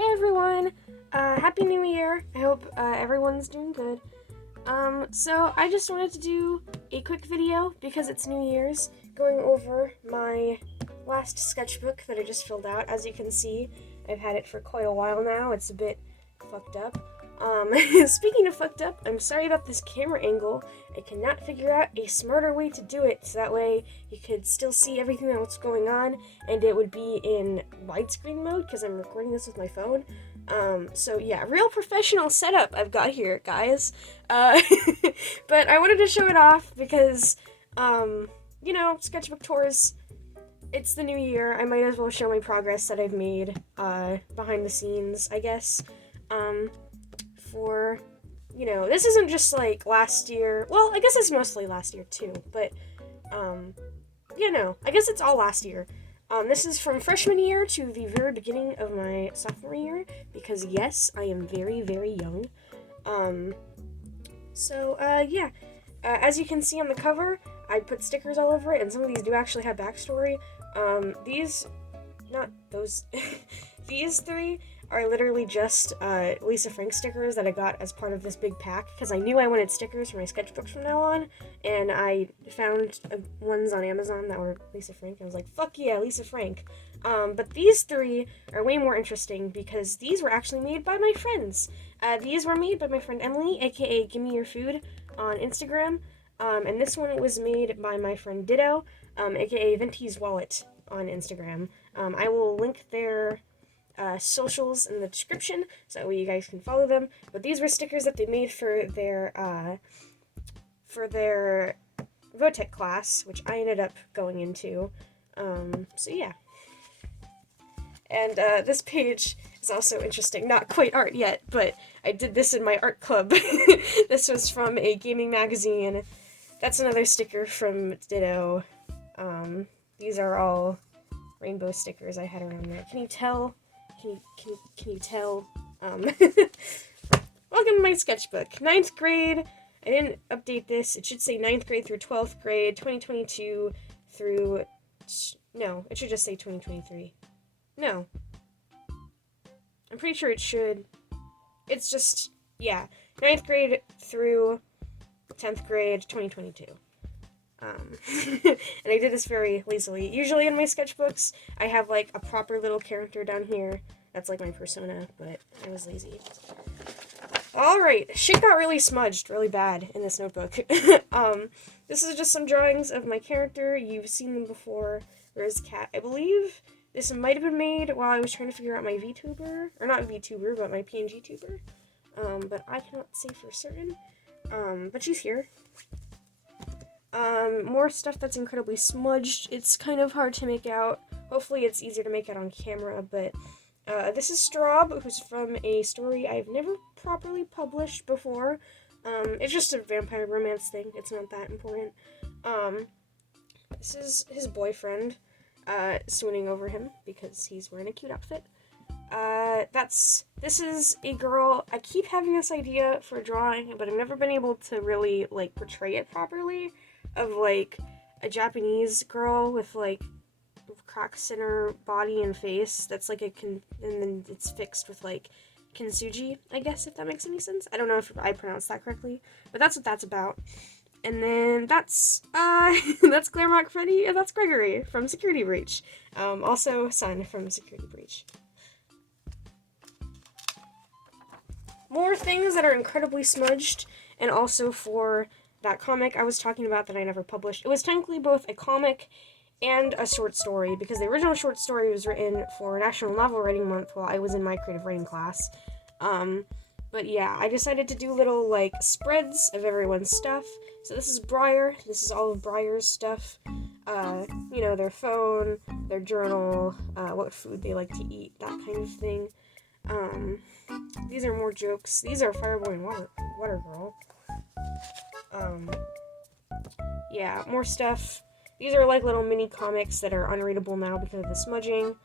Hey everyone! Happy New Year! I hope everyone's doing good. So I just wanted to do a quick video because it's New Year's, going over my last sketchbook that I just filled out. As you can see, I've had it for quite a while now. It's a bit fucked up. Speaking of fucked up, I'm sorry about this camera angle. I cannot figure out a smarter way to do it, so that way you could still see everything that's going on, and it would be in widescreen mode, because I'm recording this with my phone. So yeah, real professional setup I've got here, guys. But I wanted to show it off because, you know, sketchbook tours, it's the new year. I might as well show my progress that I've made, behind the scenes, I guess. For, you know, this isn't just like last year. Well, I guess it's mostly last year too, but, you know, I guess it's all last year. This is from freshman year to the very beginning of my sophomore year, because yes, I am very, very young. Yeah. As you can see on the cover, I put stickers all over it, and some of these do actually have backstory. These three are literally just Lisa Frank stickers that I got as part of this big pack, because I knew I wanted stickers for my sketchbooks from now on, and I found ones on Amazon that were Lisa Frank, and I was like, fuck yeah, Lisa Frank. But these three are way more interesting, because these were actually made by my friends. These were made by my friend Emily, aka Gimme Your Food, on Instagram, and this one was made by my friend Ditto, aka Venti's Wallet, on Instagram. I will link their socials in the description, so that way you guys can follow them. But these were stickers that they made for their Votech class, which I ended up going into. So yeah. And this page is also interesting. Not quite art yet, but I did this in my art club. This was from a gaming magazine. That's another sticker from Ditto. These are all rainbow stickers I had around there. Can you tell? Can you tell? Welcome to my sketchbook. 9th grade. I didn't update this. It should say 9th grade through 12th grade, 2022 through... No, it should just say 2023. No. I'm pretty sure it should. It's just, yeah. 9th grade through 10th grade, 2022. And I did this very lazily. Usually in my sketchbooks, I have like a proper little character down here. That's like my persona, but I was lazy. Alright, shit got really smudged really bad in this notebook. This is just some drawings of my character. You've seen them before. Rosecat. I believe this might have been made while I was trying to figure out my VTuber. Or not VTuber, but my PNG tuber. But I cannot say for certain. But she's here. More stuff that's incredibly smudged. It's kind of hard to make out. Hopefully it's easier to make out on camera, but this is Straub, who's from a story I've never properly published before. It's just a vampire romance thing. It's not that important. This is his boyfriend, swooning over him because he's wearing a cute outfit. This is a girl. I keep having this idea for a drawing, but I've never been able to really, like, portray it properly. Of, like, a Japanese girl with, like, cracks in her body and face that's, like, and then it's fixed with, like, kintsugi, I guess, if that makes any sense. I don't know if I pronounced that correctly, but that's what that's about. And then that's Glamrock Freddy, and that's Gregory from Security Breach. Also Sun from Security Breach. More things that are incredibly smudged, and also for that comic I was talking about that I never published. It was technically both a comic and a short story, because the original short story was written for National Novel Writing Month while I was in my creative writing class. But yeah, I decided to do little, like, spreads of everyone's stuff. So this is Briar. This is all of Briar's stuff. You know, their phone, their journal, what food they like to eat, that kind of thing. These are more jokes. These are Fireboy and Water Girl. Yeah, more stuff. These are like little mini comics that are unreadable now because of the smudging.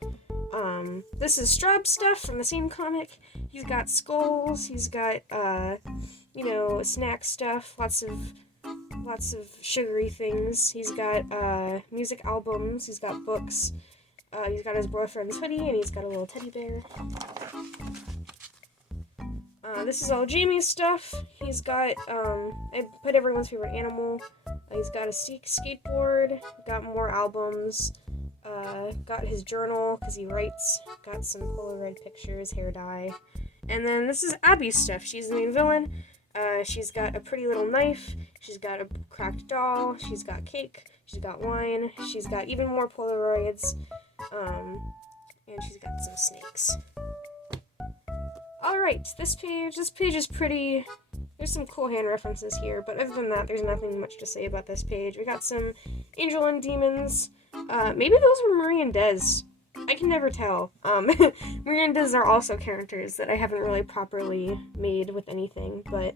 This is Straub stuff from the same comic. He's got skulls, he's got, you know, snack stuff, lots of sugary things. He's got, music albums, he's got books, He's got his boyfriend's hoodie, and he's got a little teddy bear. This is all Jamie's stuff. He's got, I put everyone's favorite animal. He's got a skateboard, got more albums, got his journal, because he writes, got some Polaroid pictures, hair dye. And then this is Abby's stuff. She's the main villain. She's got a pretty little knife, she's got a cracked doll, she's got cake, she's got wine, she's got even more Polaroids, and she's got some snakes. Alright, this page is pretty, there's some cool hand references here, but other than that, there's nothing much to say about this page. We got some Angel and Demons, maybe those were Marie and Des. I can never tell. Marie and Des are also characters that I haven't really properly made with anything, but,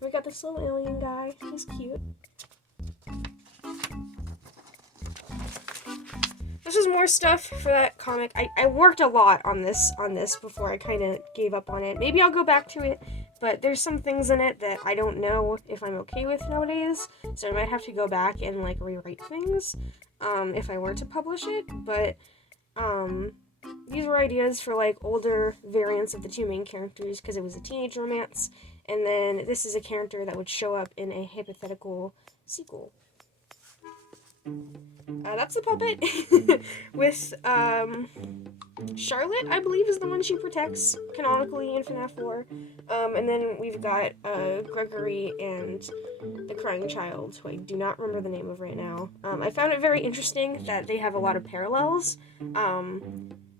we got this little alien guy, he's cute. This is more stuff for that comic. I worked a lot on this before I kind of gave up on it. Maybe I'll go back to it, but there's some things in it that I don't know if I'm okay with nowadays, so I might have to go back and, like, rewrite things, if I were to publish it, but, these were ideas for, like, older variants of the two main characters, because it was a teenage romance, and then this is a character that would show up in a hypothetical sequel. That's the puppet with, Charlotte, I believe, is the one she protects canonically in FNAF 4. And then we've got, Gregory and the Crying Child, who I do not remember the name of right now. I found it very interesting that they have a lot of parallels,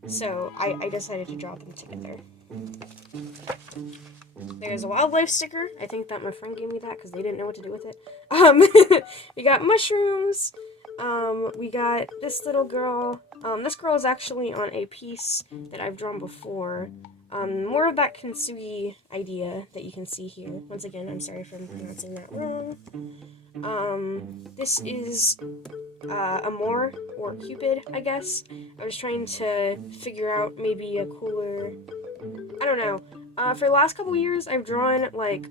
so I decided to draw them together. There's a wildlife sticker. I think that my friend gave me that because they didn't know what to do with it. We got mushrooms. We got this little girl. This girl is actually on a piece that I've drawn before. More of that kintsugi idea that you can see here. Once again, I'm sorry for pronouncing that wrong. This is Amor, or Cupid, I guess. I was trying to figure out maybe a cooler... I don't know. For the last couple years, I've drawn, like,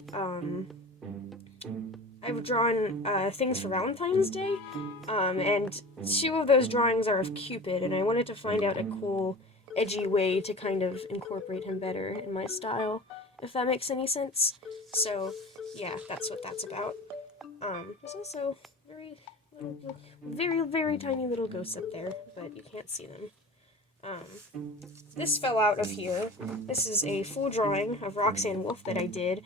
things for Valentine's Day, and two of those drawings are of Cupid, and I wanted to find out a cool, edgy way to kind of incorporate him better in my style, if that makes any sense. So, yeah, that's what that's about. There's also very tiny little ghosts up there, but you can't see them. This fell out of here. This is a full drawing of Roxanne Wolf that I did.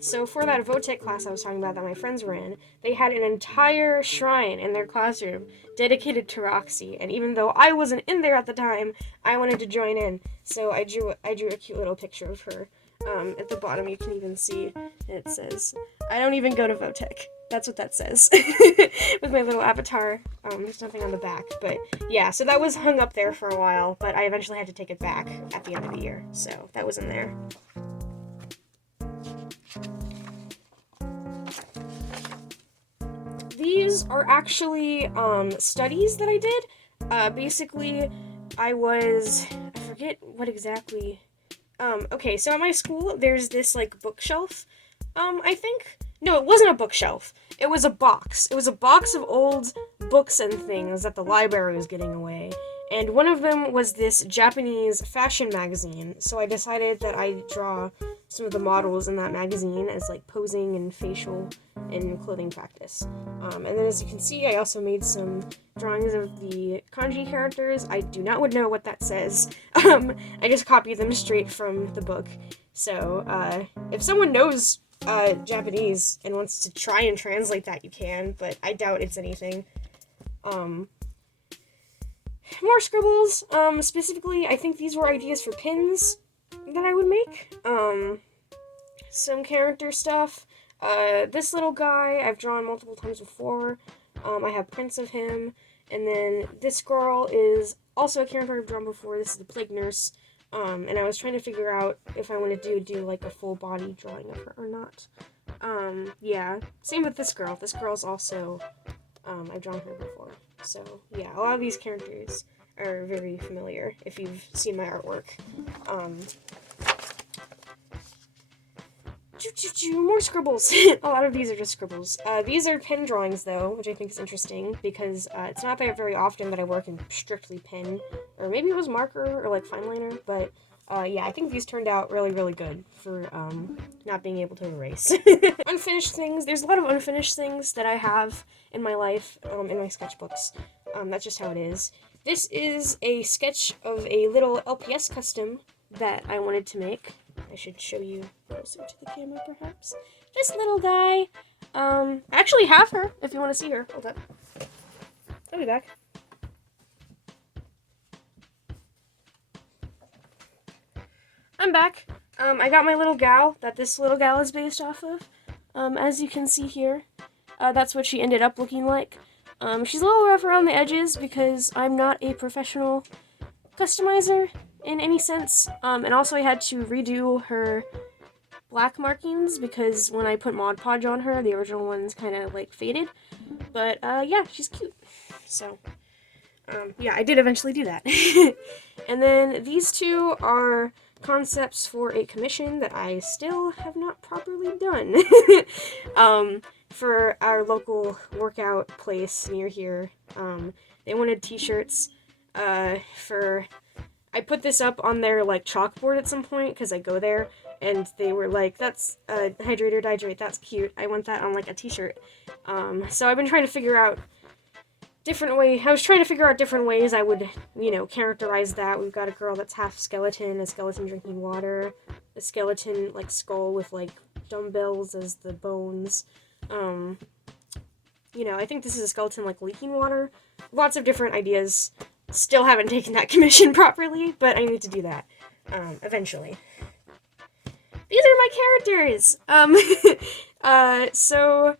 So for that Votech class I was talking about that my friends were in, they had an entire shrine in their classroom dedicated to Roxy, and even though I wasn't in there at the time, I wanted to join in, so I drew a cute little picture of her. At the bottom you can even see, it says, "I don't even go to Votech." That's what that says. With my little avatar. There's nothing on the back, but yeah, so that was hung up there for a while, but I eventually had to take it back at the end of the year, so that was in there. These are actually, studies that I did. Basically, I forget what exactly, okay, so at my school, there's this, like, bookshelf, I think. No, it wasn't a bookshelf. It was a box. It was a box of old books and things that the library was getting away. And one of them was this Japanese fashion magazine. So I decided that I'd draw some of the models in that magazine as, like, posing and facial and clothing practice. And then as you can see, I also made some drawings of the kanji characters. I do not know what that says. I just copied them straight from the book. So, if someone knows Japanese and wants to try and translate that, you can, but I doubt it's anything. More scribbles. Specifically, I think these were ideas for pins that I would make. Some character stuff. This little guy I've drawn multiple times before. I have prints of him. And then this girl is also a character I've drawn before. This is the Plague Nurse. And I was trying to figure out if I wanted to do like a full body drawing of her or not. Yeah. Same with this girl. This girl's also, I've drawn her before. So, yeah, a lot of these characters are very familiar if you've seen my artwork. More scribbles. A lot of these are just scribbles. These are pen drawings, though, which I think is interesting, because it's not very often that I work in strictly pen, or maybe it was marker, or, like, fine liner, but, yeah, I think these turned out really, really good for, not being able to erase. Unfinished things. There's a lot of unfinished things that I have in my life, in my sketchbooks. That's just how it is. This is a sketch of a little LPS custom that I wanted to make. I should show you closer to the camera, perhaps. This little guy. I actually have her, if you want to see her. Hold up. I'll be back. I'm back. I got my little gal that this little gal is based off of. As you can see here, that's what she ended up looking like. She's a little rough around the edges because I'm not a professional customizer in any sense, and also I had to redo her black markings because when I put Mod Podge on her, the original ones kind of like faded, but yeah, she's cute. So yeah, I did eventually do that. And then these two are concepts for a commission that I still have not properly done. For our local workout place near here. They wanted t-shirts I put this up on their, like, chalkboard at some point, because I go there, and they were like, that's, hydrate or dihydrate, that's cute, I want that on, like, a t-shirt. So I've been trying to figure out different ways I would, you know, characterize that. We've got a girl that's half skeleton, a skeleton drinking water, a skeleton, like, skull with, like, dumbbells as the bones. You know, I think this is a skeleton, like, leaking water. Lots of different ideas. Still haven't taken that commission properly, but I need to do that, eventually. These are my characters! So,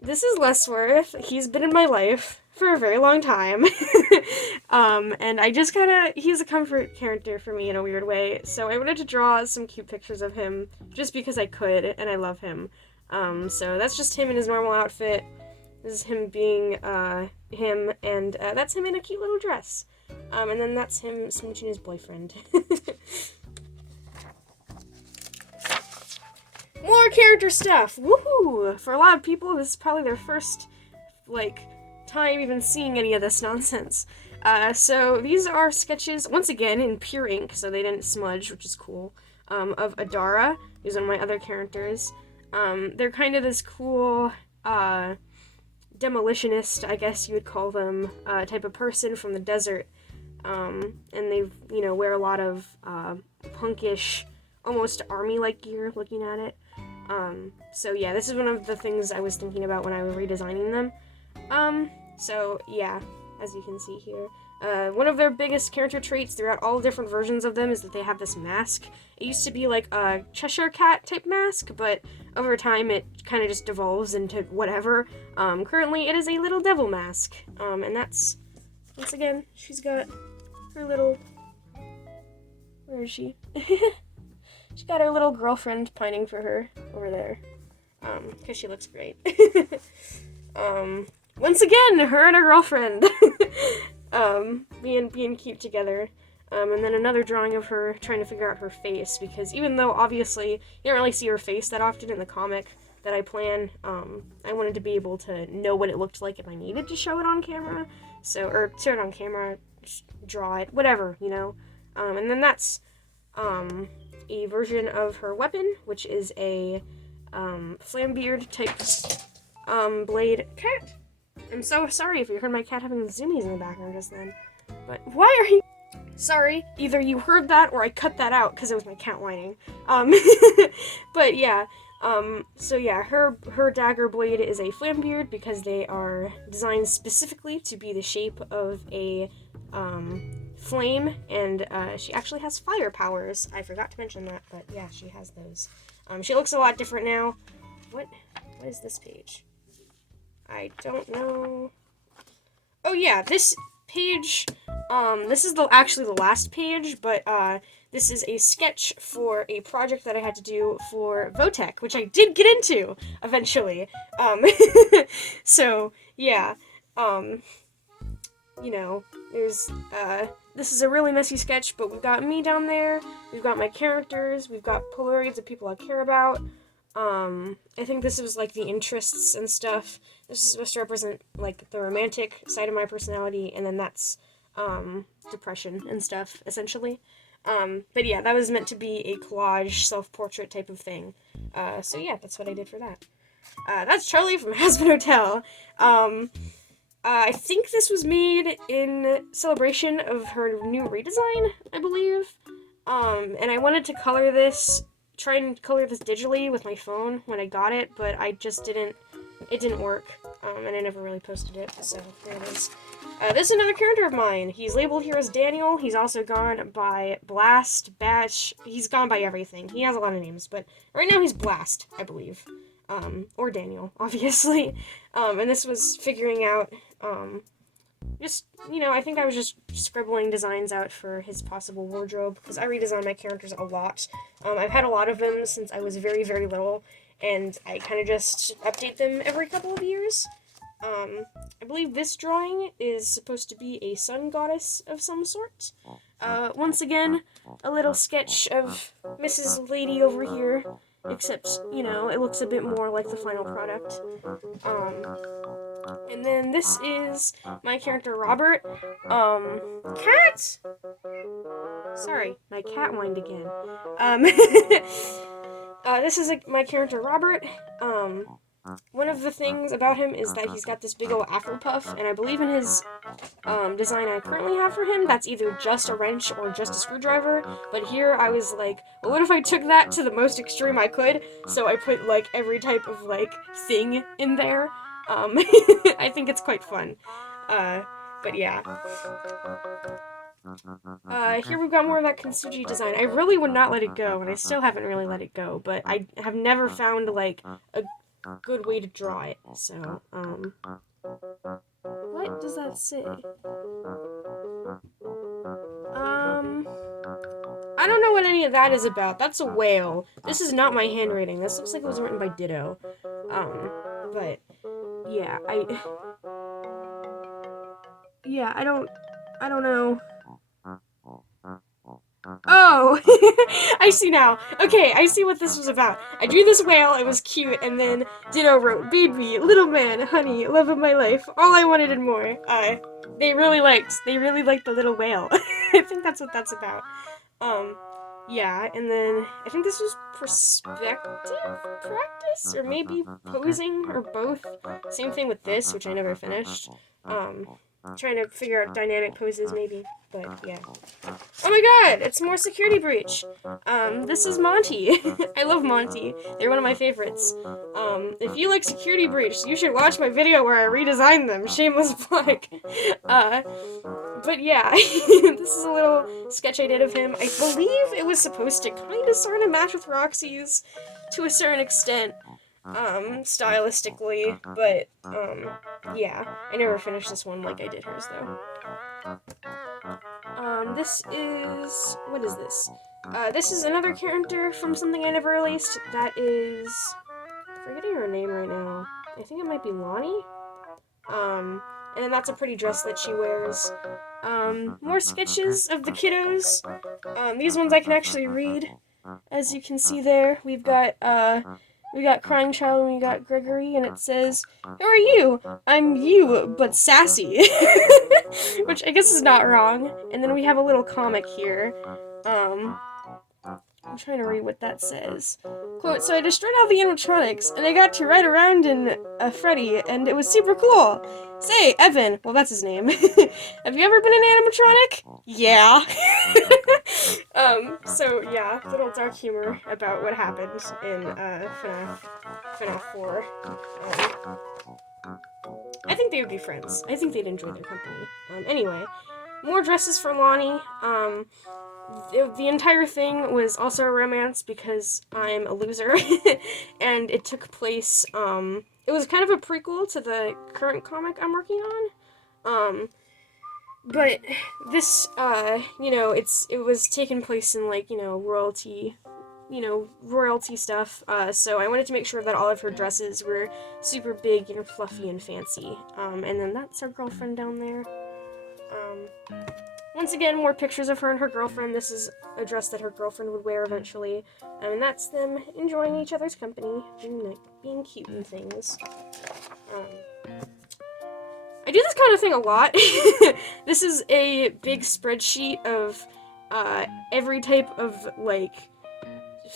this is Lessworth. He's been in my life for a very long time. And I just he's a comfort character for me in a weird way, so I wanted to draw some cute pictures of him, just because I could, and I love him. So that's just him in his normal outfit. This is him being, him, and, that's him in a cute little dress. And then that's him smooching his boyfriend. More character stuff! Woohoo! For a lot of people, this is probably their first, like, time even seeing any of this nonsense. So these are sketches, once again, in pure ink, so they didn't smudge, which is cool, of Adara, who's one of my other characters. They're kind of this cool, demolitionist, I guess you would call them, type of person from the desert, and they, you know, wear a lot of, punkish, almost army-like gear, looking at it. So yeah, this is one of the things I was thinking about when I was redesigning them. So yeah, as you can see here. One of their biggest character traits throughout all different versions of them is that they have this mask. It used to be like a Cheshire Cat type mask, but over time it kind of just devolves into whatever. Currently it is a little devil mask. And that's, once again, she's got her little, where is she? She's got her little girlfriend pining for her over there. Because she looks great. Once again, her and her girlfriend. Being cute together. And then another drawing of her trying to figure out her face, because even though obviously you don't really see her face that often in the comic that I plan, I wanted to be able to know what it looked like if I needed to show it on camera. So, or show it on camera, draw it, whatever, you know. And then that's, a version of her weapon, which is a, flambeard type, blade. Cat! I'm so sorry if you heard my cat having the zoomies in the background just then. But why are you... Sorry, either you heard that or I cut that out because it was my cat whining. But yeah, so yeah, her dagger blade is a flambeard because they are designed specifically to be the shape of a, flame, and, she actually has fire powers. I forgot to mention that, but yeah, she has those. She looks a lot different now. What is this page? I don't know. Oh yeah, this page, this is actually the last page, but, this is a sketch for a project that I had to do for Votech, which I did get into, eventually. So, yeah, you know, there's, this is a really messy sketch, but we've got me down there, we've got my characters, we've got Polaroids of people I care about, I think this was, like, the interests and stuff. This is supposed to represent, like, the romantic side of my personality, and then that's, depression and stuff, essentially. But yeah, that was meant to be a collage, self-portrait type of thing. So yeah, that's what I did for that. That's Charlie from Hazbin Hotel. I think this was made in celebration of her new redesign, I believe. And I wanted to try and color this digitally with my phone when I got it, but I just it didn't work, and I never really posted it, so there it is. This is another character of mine. He's labeled here as Daniel. He's also gone by Blast, Batch. He's gone by everything. He has a lot of names, but right now he's Blast, I believe. Or Daniel, obviously. And this was figuring out, just, I think I was just scribbling designs out for his possible wardrobe, because I redesign my characters a lot. I've had a lot of them since I was very, very little, and I kind of just update them every couple of years. I believe this drawing is supposed to be a sun goddess of some sort. Once again, a little sketch of Mrs. Lady over here, except, it looks a bit more like the final product. And then this is my character Robert. Cat! Sorry, my cat whined again. This is my character Robert. One of the things about him is that he's got this big old afro puff, and I believe in his design I currently have for him, that's either just a wrench or just a screwdriver, but here I was like, well, what if I took that to the most extreme I could? So I put, like, every type of, like, thing in there. I think it's quite fun. But yeah. Here we've got more of that Kintsugi design. I really would not let it go, and I still haven't really let it go, but I have never found, like, a good way to draw it, so, what does that say? I don't know what any of that is about. That's a whale. This is not my handwriting. This looks like it was written by Ditto. But, yeah, I don't know. Oh, I see now. Okay, I see what this was about. I drew this whale, it was cute, and then Ditto wrote, "Baby, little man, honey, love of my life, all I wanted and more." They really liked the little whale. I think that's what that's about. Yeah, and then I think this was perspective practice, or maybe posing, or both. Same thing with this, which I never finished. Trying to figure out dynamic poses, maybe, but yeah. Oh my god, it's more Security Breach. This is Monty. I love Monty. They're one of my favorites. If you like Security Breach, you should watch my video where I redesigned them. Shameless plug. But yeah, this is a little sketch I did of him. I believe it was supposed to kind of sort of match with Roxy's to a certain extent. Stylistically, but, yeah, I never finished this one like I did hers, though. What is this? This is another character from something I never released, that is, I'm forgetting her name right now. I think it might be Lonnie? And that's a pretty dress that she wears. More sketches of the kiddos. These ones I can actually read, as you can see there. We got Crying Child and we got Gregory, and it says, "Who are you? I'm you, but sassy." Which I guess is not wrong. And then we have a little comic here. I'm trying to read what that says. Quote, "So I destroyed all the animatronics, and I got to ride around in a Freddy, and it was super cool. Say, Evan," well, that's his name, "have you ever been an animatronic?" Yeah. So yeah, little dark humor about what happened in, FNAF 4. I think they would be friends. I think they'd enjoy their company. Anyway, more dresses for Lonnie. The entire thing was also a romance because I'm a loser, and it took place, it was kind of a prequel to the current comic I'm working on, but this, it was taking place in, like, royalty stuff, so I wanted to make sure that all of her dresses were super big and fluffy and fancy, and then that's our girlfriend down there. Once again, more pictures of her and her girlfriend. This is a dress that her girlfriend would wear eventually. And that's them enjoying each other's company, being cute and things. I do this kind of thing a lot. This is a big spreadsheet of every type of, like,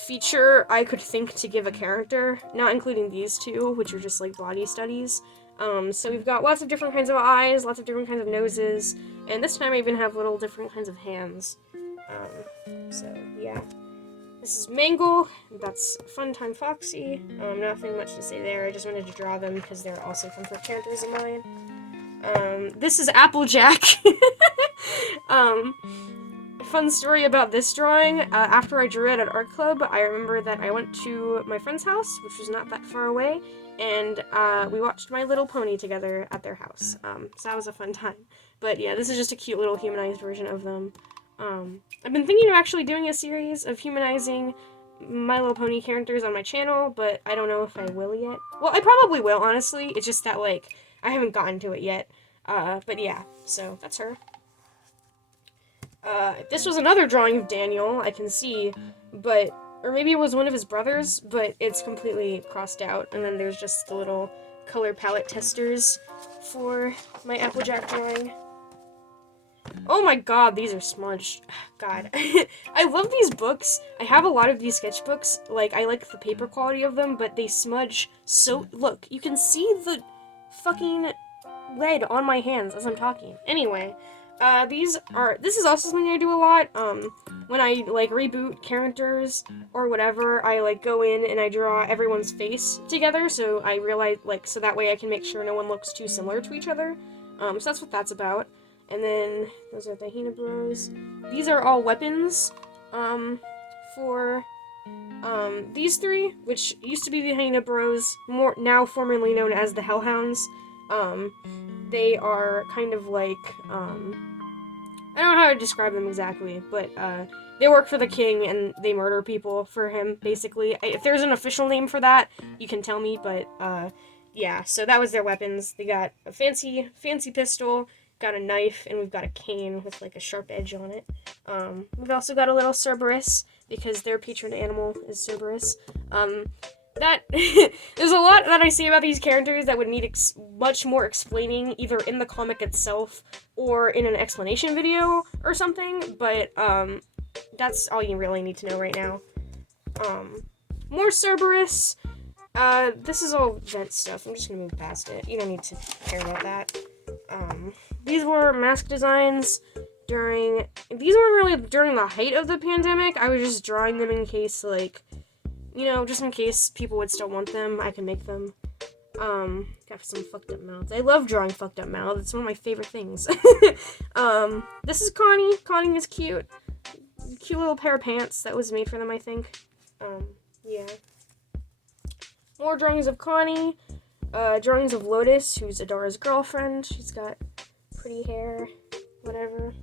feature I could think to give a character, not including these two, which are just, like, body studies. So we've got lots of different kinds of eyes, lots of different kinds of noses, and this time I even have little different kinds of hands. So, yeah. This is Mangle, that's Funtime Foxy. Nothing much to say there, I just wanted to draw them because they're also comfort characters of mine. This is Applejack. Fun story about this drawing, after I drew it at art club, I remember that I went to my friend's house, which was not that far away, and we watched My Little Pony together at their house. So that was a fun time. But yeah, this is just a cute little humanized version of them. I've been thinking of actually doing a series of humanizing My Little Pony characters on my channel, but I don't know if I will yet. Well, I probably will, honestly. It's just that, like, I haven't gotten to it yet. But yeah, so that's her. This was another drawing of Daniel, I can see, but, or maybe it was one of his brothers, but it's completely crossed out, and then there's just the little color palette testers for my Applejack drawing. Oh my god, these are smudged. God. I love these books. I have a lot of these sketchbooks. Like, I like the paper quality of them, but they smudge so... Look, you can see the fucking red on my hands as I'm talking. Anyway, this is also something I do a lot. When I, like, reboot characters or whatever, I, like, go in and I draw everyone's face together, so I realize, like, so that way I can make sure no one looks too similar to each other. So that's what that's about. And then, those are the Hina Bros. These are all weapons, for, these three, which used to be the Hina Bros, now formerly known as the Hellhounds. They are kind of like, I don't know how to describe them exactly, but, they work for the king and they murder people for him, basically. If there's an official name for that, you can tell me, but, yeah, so that was their weapons. They got a fancy pistol, got a knife, and we've got a cane with, like, a sharp edge on it. We've also got a little Cerberus, because their patron animal is Cerberus. There's a lot that I see about these characters that would need much more explaining, either in the comic itself, or in an explanation video, or something, but, that's all you really need to know right now. More Cerberus. This is all vent stuff. I'm just gonna move past it. You don't need to care about that. These were mask designs these weren't really during the height of the pandemic. I was just drawing them in case, like, you know, just in case people would still want them, I can make them. Got some fucked up mouths. I love drawing fucked up mouths. It's one of my favorite things. This is Connie. Connie is cute. Cute little pair of pants that was made for them, I think. Yeah. More drawings of Connie. Drawings of Lotus, who's Adara's girlfriend. She's got pretty hair, whatever.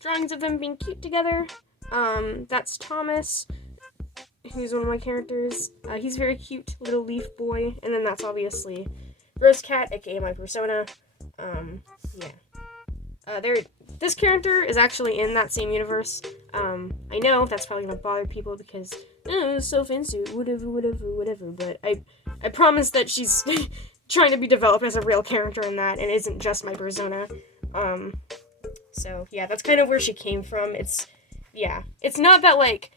Drawings of them being cute together. That's Thomas, who's one of my characters. He's a very cute little leaf boy. And then that's obviously Rosecat, aka my persona. Yeah. This character is actually in that same universe. I know that's probably gonna bother people because, oh, so fancy, whatever, but I promise that she's trying to be developed as a real character in that and isn't just my persona. So, yeah, that's kind of where she came from. It's not that, like,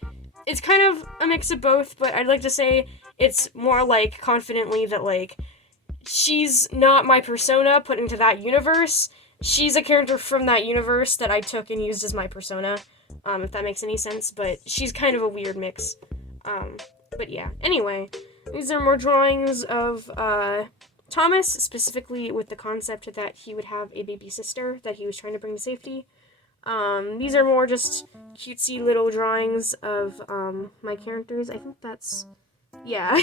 it's kind of a mix of both, but I'd like to say it's more, like, confidently that, like, she's not my persona put into that universe. She's a character from that universe that I took and used as my persona, if that makes any sense, but she's kind of a weird mix. But yeah, anyway, these are more drawings of, Thomas, specifically with the concept that he would have a baby sister that he was trying to bring to safety. These are more just cutesy little drawings of, my characters. I think that's... Yeah.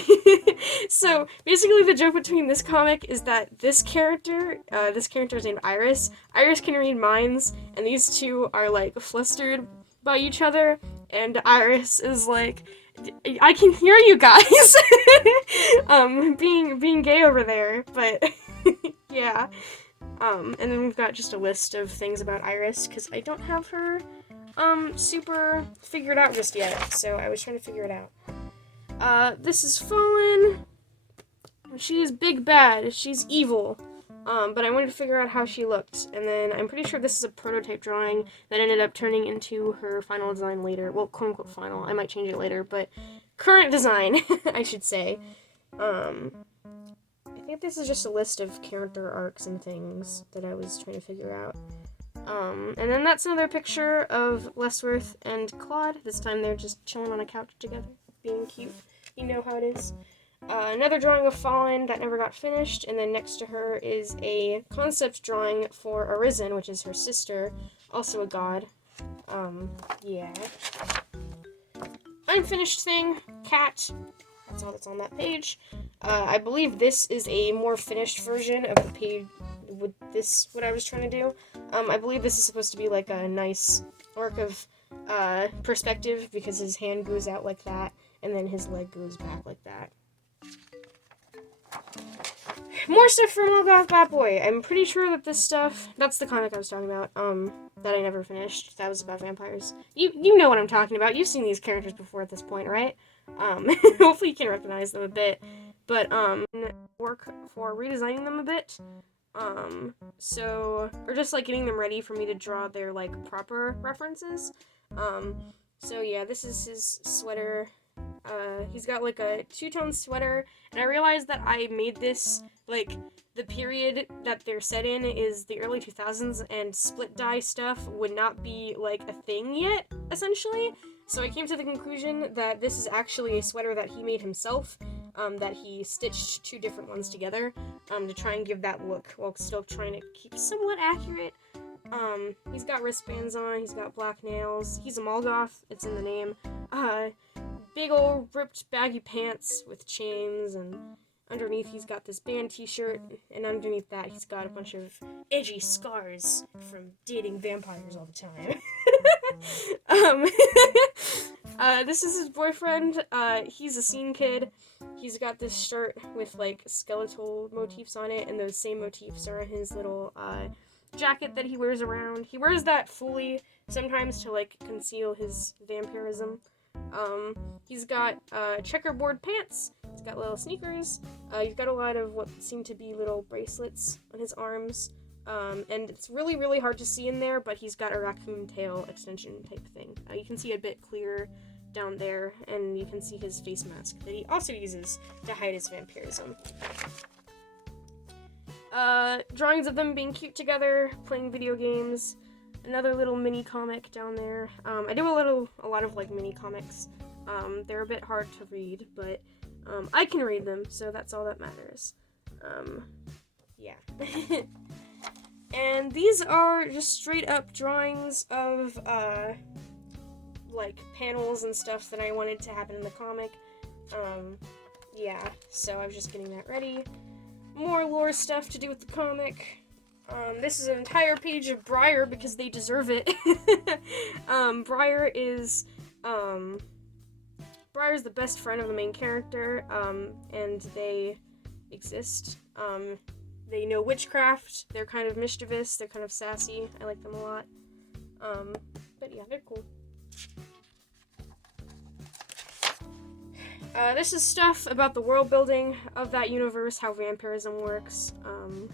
So, basically the joke between this comic is that this character is named Iris. Iris can read minds, and these two are, like, flustered by each other, and Iris is like, I can hear you guys! being gay over there, but, yeah. And then we've got just a list of things about Iris, because I don't have her super figured out just yet, so I was trying to figure it out. This is Fallen. She is big bad. She's evil. But I wanted to figure out how she looked, and then I'm pretty sure this is a prototype drawing that ended up turning into her final design later. Well, quote-unquote final. I might change it later, but current design, I should say. I think this is just a list of character arcs and things that I was trying to figure out. And then that's another picture of Lessworth and Claude. This time they're just chilling on a couch together, being cute. You know how it is. Another drawing of Fallen that never got finished, and then next to her is a concept drawing for Arisen, which is her sister, also a god. Yeah. Unfinished thing, Cat. That's all that's on that page. I believe this is a more finished version of the page with this, what I was trying to do. I believe this is supposed to be like a nice arc of perspective, because his hand goes out like that, and then his leg goes back like that. More stuff from Lolz Bad Boy. I'm pretty sure that this stuff, that's the comic I was talking about, that I never finished. That was about vampires. You know what I'm talking about. You've seen these characters before at this point, right? Hopefully you can recognize them a bit. But, work for redesigning them a bit. Or just, like, getting them ready for me to draw their, like, proper references. So yeah, this is his sweater. He's got like a two-tone sweater, and I realized that I made this, like, the period that they're set in is the early 2000s, and split dye stuff would not be, like, a thing yet, essentially. So I came to the conclusion that this is actually a sweater that he made himself, that he stitched two different ones together, to try and give that look, while still trying to keep somewhat accurate. He's got wristbands on, he's got black nails, he's a Molgoth, it's in the name. Big old ripped baggy pants with chains, and underneath he's got this band t-shirt, and underneath that he's got a bunch of edgy scars from dating vampires all the time. This is his boyfriend. He's a scene kid. He's got this shirt with, like, skeletal motifs on it, and those same motifs are in his little, jacket that he wears around. He wears that fully sometimes to, like, conceal his vampirism. He's got, checkerboard pants, he's got little sneakers, he's got a lot of what seem to be little bracelets on his arms, and it's really, really hard to see in there, but he's got a raccoon tail extension type thing. You can see a bit clearer down there, and you can see his face mask that he also uses to hide his vampirism. Drawings of them being cute together, playing video games. Another little mini comic down there. I do a lot of like mini comics. They're a bit hard to read, but I can read them, so that's all that matters. Yeah. And these are just straight up drawings of like panels and stuff that I wanted to happen in the comic. Yeah, so I was just getting that ready. More lore stuff to do with the comic. This is an entire page of Briar because they deserve it. Briar is the best friend of the main character, and they exist. They know witchcraft, they're kind of mischievous, they're kind of sassy, I like them a lot. But yeah, they're cool. This is stuff about the world building of that universe, how vampirism works,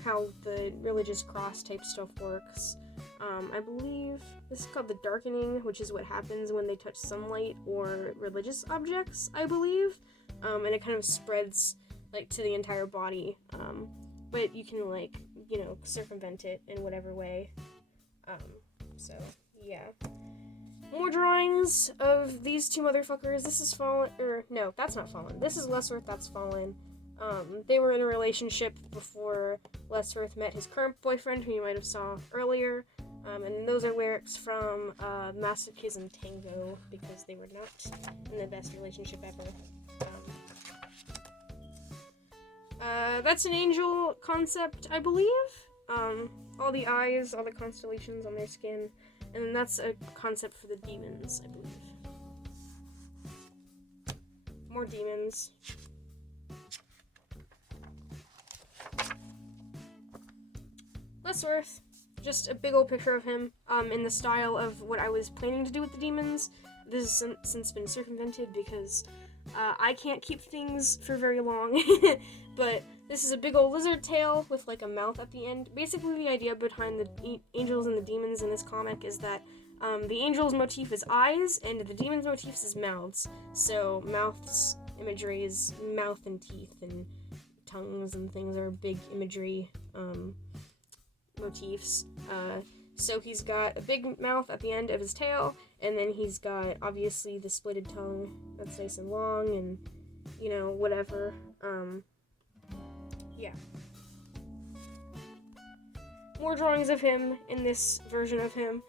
how the religious cross type stuff works. I believe this is called the darkening, which is what happens when they touch sunlight or religious objects, I believe. And it kind of spreads, like, to the entire body. But you can, like, you know, circumvent it in whatever way. So, yeah. More drawings of these two motherfuckers. This is Fallen, no, that's not Fallen. This is Lessworth, that's Fallen. They were in a relationship before Lessworth met his current boyfriend, who you might have saw earlier. And those are lyrics from Masochism Tango, because they were not in the best relationship ever. That's an angel concept, I believe. All the eyes, all the constellations on their skin. And then that's a concept for the demons, I believe. More demons. That's worth. Just a big old picture of him, in the style of what I was planning to do with the demons. This has since been circumvented because I can't keep things for very long, but this is a big old lizard tail with like a mouth at the end. Basically, the idea behind the angels and the demons in this comic is that the angels' motif is eyes, and the demons' motif is mouths. So mouths imagery is mouth and teeth, and tongues and things are big imagery motifs. So he's got a big mouth at the end of his tail, and then he's got, obviously, the splitted tongue that's nice and long, and, you know, whatever. Yeah. More drawings of him in this version of him.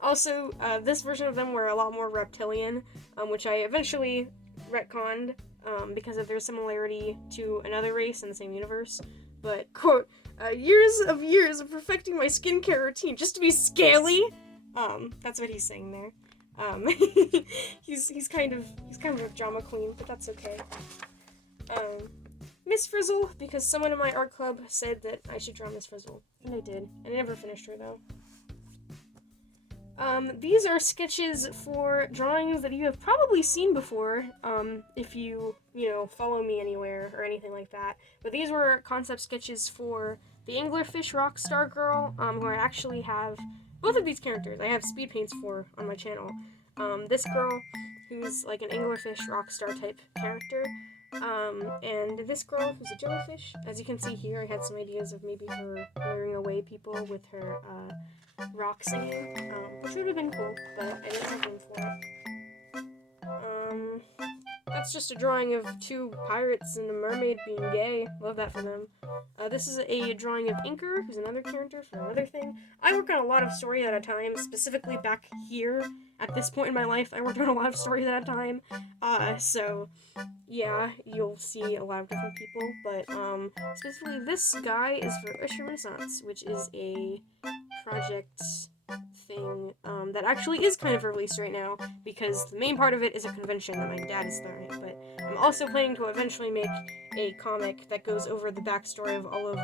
Also, this version of them were a lot more reptilian, which I eventually retconned, because of their similarity to another race in the same universe. But, quote, years of perfecting my skincare routine just to be scaly. That's what he's saying there. He's kind of a drama queen, but that's okay. Miss Frizzle, because someone in my art club said that I should draw Miss Frizzle, and I did. I never finished her though. These are sketches for drawings that you have probably seen before, if you follow me anywhere or anything like that. But these were concept sketches for the Anglerfish Rockstar Girl, who I actually have both of these characters. I have speed paints for on my channel. This girl, who's like an Anglerfish Rockstar type character, and this girl who's a jellyfish. As you can see here, I had some ideas of maybe her luring away people with her, rock singing, which would have been cool, but I didn't have room for it. That's just a drawing of two pirates and a mermaid being gay. Love that for them. This is a drawing of Inker, who's another character for another thing. I work on a lot of stories at a time, specifically back here, at this point in my life, I work on a lot of stories at a time. So, yeah, you'll see a lot of different people, but, specifically this guy is for Usher Renaissance, which is a project thing, that actually is kind of released right now, because the main part of it is a convention that my dad is throwing, but I'm also planning to eventually make a comic that goes over the backstory of all of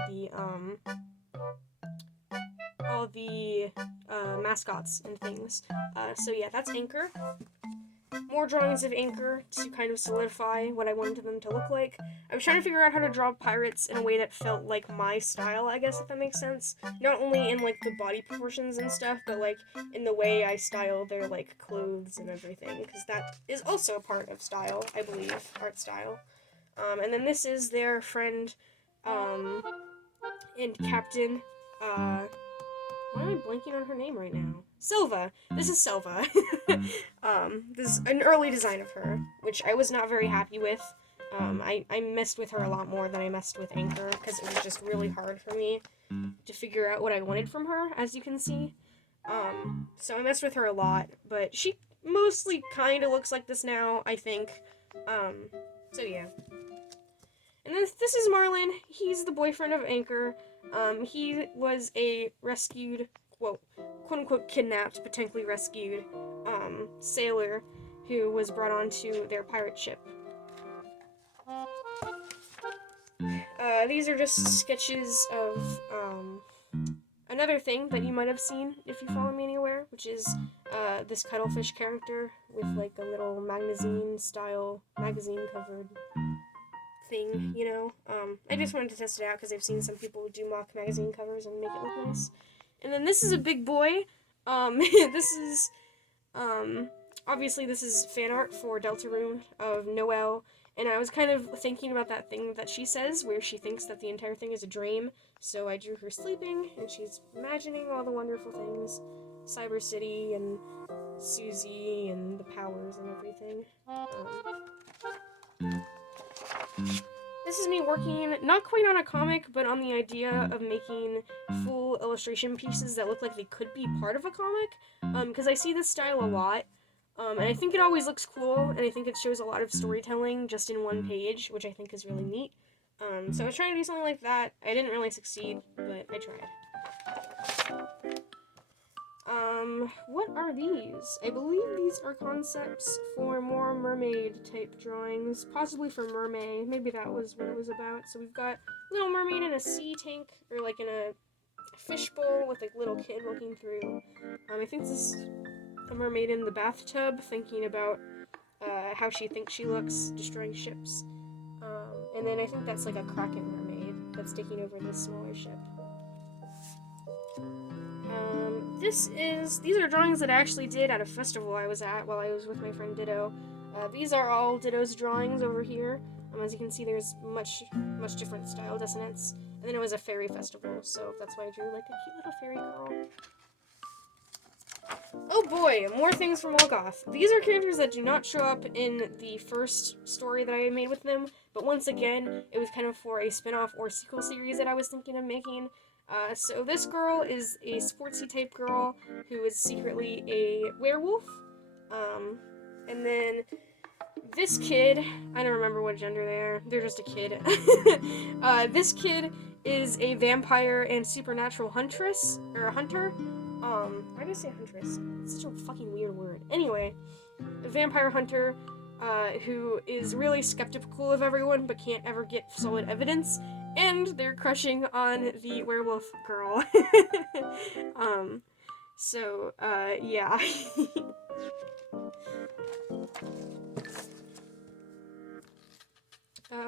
the mascots and things. So yeah, that's Anchor. More drawings of Anchor to kind of solidify what I wanted them to look like. I was trying to figure out how to draw pirates in a way that felt like my style, I guess, if that makes sense. Not only in, like, the body proportions and stuff, but, like, in the way I style their, like, clothes and everything, because that is also a part of style, I believe, art style. And then this is their friend, and captain, why am I blanking on her name right now? Silva. This is Silva. This is an early design of her, which I was not very happy with. I messed with her a lot more than I messed with Anchor, because it was just really hard for me to figure out what I wanted from her, as you can see. So I messed with her a lot, but she mostly kind of looks like this now, I think. So yeah. And then this is Marlin. He's the boyfriend of Anchor. He was a rescued, quote-unquote kidnapped, but technically rescued, sailor who was brought onto their pirate ship. These are just sketches of, another thing that you might have seen if you follow me anywhere, which is, this cuttlefish character with, like, a little magazine-covered thing, you know. I just wanted to test it out because I've seen some people do mock magazine covers and make it look nice. And then this is a big boy. This is, obviously this is fan art for Deltarune of Noelle, and I was kind of thinking about that thing that she says, where she thinks that the entire thing is a dream, so I drew her sleeping, and she's imagining all the wonderful things, Cyber City, and Susie, and the powers, and everything. This is me working, not quite on a comic, but on the idea of making full illustration pieces that look like they could be part of a comic, because I see this style a lot, and I think it always looks cool, and I think it shows a lot of storytelling just in one page, which I think is really neat. So I was trying to do something like that. I didn't really succeed, but I tried. What are these? I believe these are concepts for more mermaid-type drawings, possibly for Mermaid. Maybe that was what it was about. So we've got Little Mermaid in a sea tank, or like in a fishbowl with, like, little kid looking through. I think this is a mermaid in the bathtub thinking about how she thinks she looks, destroying ships. And then I think that's, like, a kraken mermaid that's taking over this smaller ship. These are drawings that I actually did at a festival I was at while I was with my friend Ditto. These are all Ditto's drawings over here. As you can see, there's much different style dissonance. And then it was a fairy festival, so that's why I drew, like, a cute little fairy girl. Oh boy, more things from Olgoth. These are characters that do not show up in the first story that I made with them, but once again, it was kind of for a spin-off or sequel series that I was thinking of making. So this girl is a sportsy type girl who is secretly a werewolf. And then this kid, I don't remember what gender they are. They're just a kid. This kid is a vampire and supernatural huntress, or a hunter. Why did I say huntress? It's such a fucking weird word. Anyway, a vampire hunter, who is really skeptical of everyone but can't ever get solid evidence, and they're crushing on the werewolf girl. Yeah.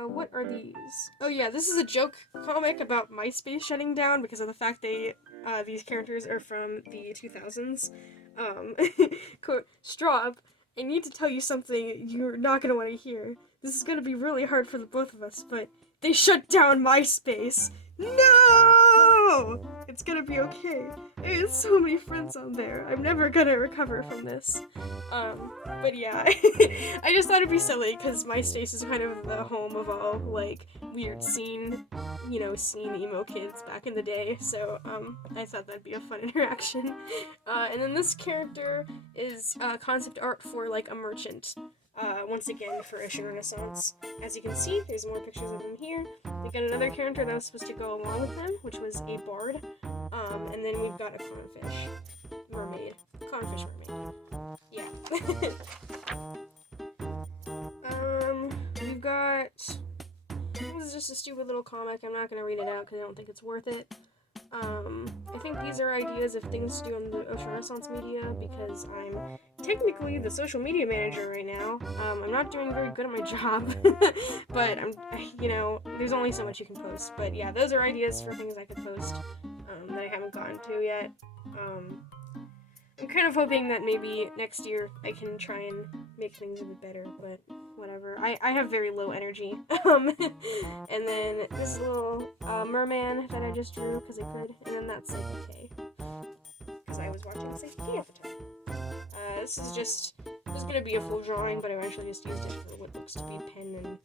What are these? Oh yeah, this is a joke comic about MySpace shutting down because of the fact these characters are from the 2000s. Quote, Straub, I need to tell you something you're not gonna want to hear. This is gonna be really hard for the both of us, but they shut down MySpace. No! It's gonna be okay. I have so many friends on there. I'm never gonna recover from this. But yeah, I just thought it'd be silly because MySpace is kind of the home of all, like, weird scene emo kids back in the day, so, I thought that'd be a fun interaction. And then this character is, concept art for, like, a merchant. Once again, for Ocean Renaissance. As you can see, there's more pictures of him here. We got another character that was supposed to go along with him, which was a bard. And then we've got a clownfish mermaid. Clownfish mermaid. Yeah. We've got... This is just a stupid little comic. I'm not gonna read it out because I don't think it's worth it. I think these are ideas of things to do on the Ocean Renaissance media because I'm technically the social media manager right now. I'm not doing very good at my job, but there's only so much you can post. But yeah, those are ideas for things I could post that I haven't gotten to yet. I'm kind of hoping that maybe next year I can try and make things a bit better, but whatever. I have very low energy. And then this little merman that I just drew because I could, and then that's Psyche K, because I was watching Psyche K at the time. This is gonna be a full drawing, but I actually just used it for what looks to be pen and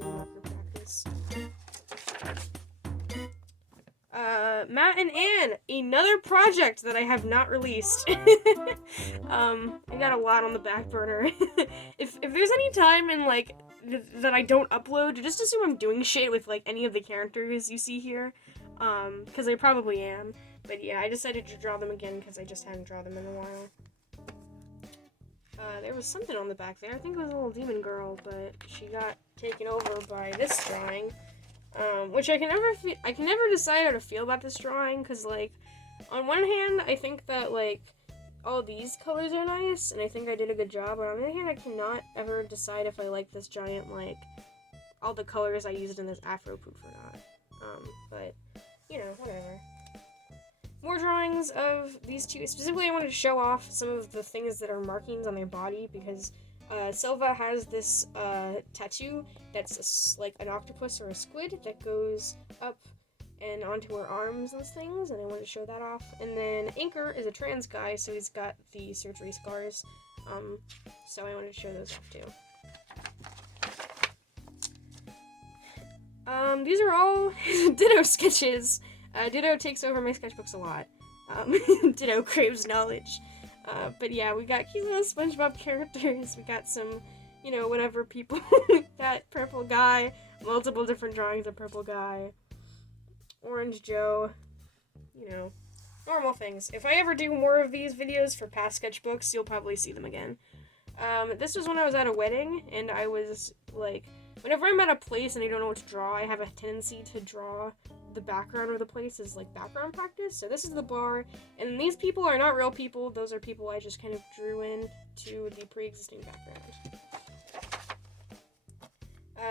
marker practice. Matt and Anne, another project that I have not released. I got a lot on the back burner. If there's any time in, like, that I don't upload, just assume I'm doing shit with, like, any of the characters you see here. Because I probably am. But yeah, I decided to draw them again because I just hadn't drawn them in a while. There was something on the back there. I think it was a little demon girl, but she got taken over by this drawing. Which I can never decide how to feel about this drawing, because, like, on one hand, I think that, like, all these colors are nice, and I think I did a good job, but on the other hand, I cannot ever decide if I like this giant, like, all the colors I used in this afro poof or not. But, whatever. More drawings of these two. Specifically, I wanted to show off some of the things that are markings on their body, because Silva has this tattoo that's like an octopus or a squid that goes up and onto her arms and things, and I wanted to show that off. And then Anchor is a trans guy, so he's got the surgery scars, so I wanted to show those off too. These are all Ditto sketches. Ditto takes over my sketchbooks a lot. Ditto craves knowledge. But yeah, we got cute little SpongeBob characters. We got some, whatever people. That purple guy. Multiple different drawings of purple guy. Orange Joe. Normal things. If I ever do more of these videos for past sketchbooks, you'll probably see them again. This was when I was at a wedding, and I was, like, whenever I'm at a place and I don't know what to draw, I have a tendency to draw the background of the place as like background practice. So this is the bar, and these people are not real people. Those are people I just kind of drew in to the pre-existing background.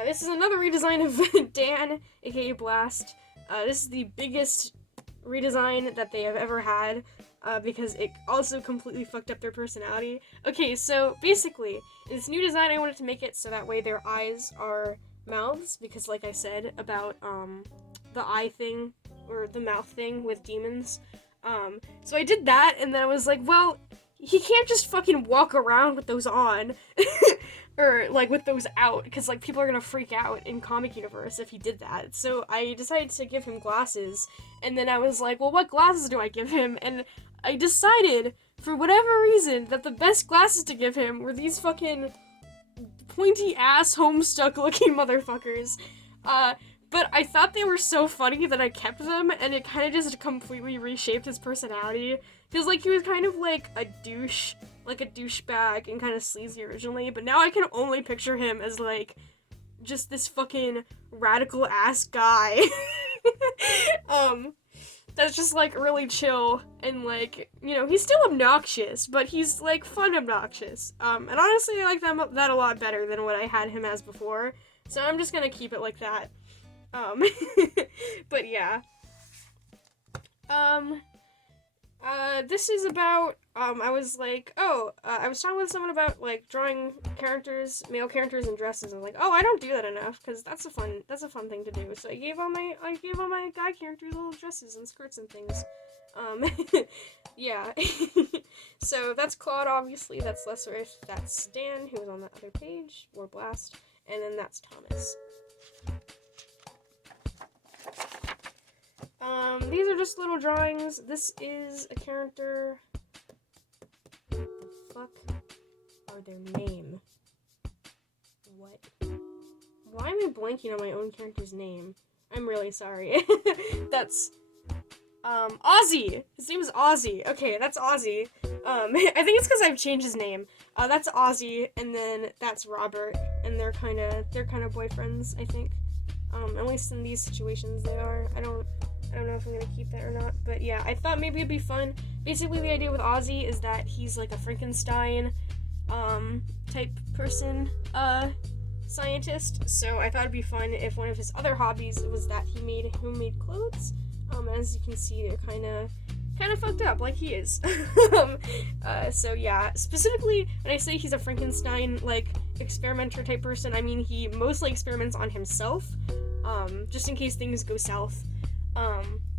This is another redesign of Dan, aka Blast. This is the biggest redesign that they have ever had, because it also completely fucked up their personality. Okay, so basically, in this new design, I wanted to make it so that way their eyes are mouths, because like I said about the eye thing, or the mouth thing with demons. So I did that, and then I was like, well, he can't just fucking walk around with those on. Or, like, with those out, because, like, people are gonna freak out in comic universe if he did that. So I decided to give him glasses, and then I was like, well, what glasses do I give him? And I decided, for whatever reason, that the best glasses to give him were these fucking pointy-ass, homestuck-looking motherfuckers. But I thought they were so funny that I kept them, and it kind of just completely reshaped his personality. Because, like, he was kind of like a douche, like a douchebag and kind of sleazy originally, but now I can only picture him as, like, just this fucking radical-ass guy. That's just, like, really chill, and, like, you know, he's still obnoxious, but he's, like, fun obnoxious. And honestly, I like that a lot better than what I had him as before, so I'm just gonna keep it like that. But yeah. This is about, I was like, I was talking with someone about, like, drawing characters, male characters in dresses, and like, oh, I don't do that enough, because that's a fun thing to do, so I gave all my guy characters little dresses and skirts and things. Yeah. So that's Claude, obviously, that's Lesserith, that's Dan, who was on that other page, or Blast, and then that's Thomas. These are just little drawings. This is a character. What the fuck are their name? What? Why am I blanking on my own character's name? I'm really sorry. That's, Ozzy! His name is Ozzy. Okay, that's Ozzy. I think it's because I've changed his name. That's Ozzy, and then that's Robert, and they're kinda boyfriends, I think. At least in these situations they are. I don't know if I'm gonna keep that or not, but yeah, I thought maybe it'd be fun. Basically, the idea with Ozzy is that he's like a Frankenstein, type person, scientist, so I thought it'd be fun if one of his other hobbies was that he made homemade clothes. As you can see, they're kinda fucked up, like he is. So yeah, specifically, when I say he's a Frankenstein, like, experimenter type person, I mean he mostly experiments on himself, just in case things go south.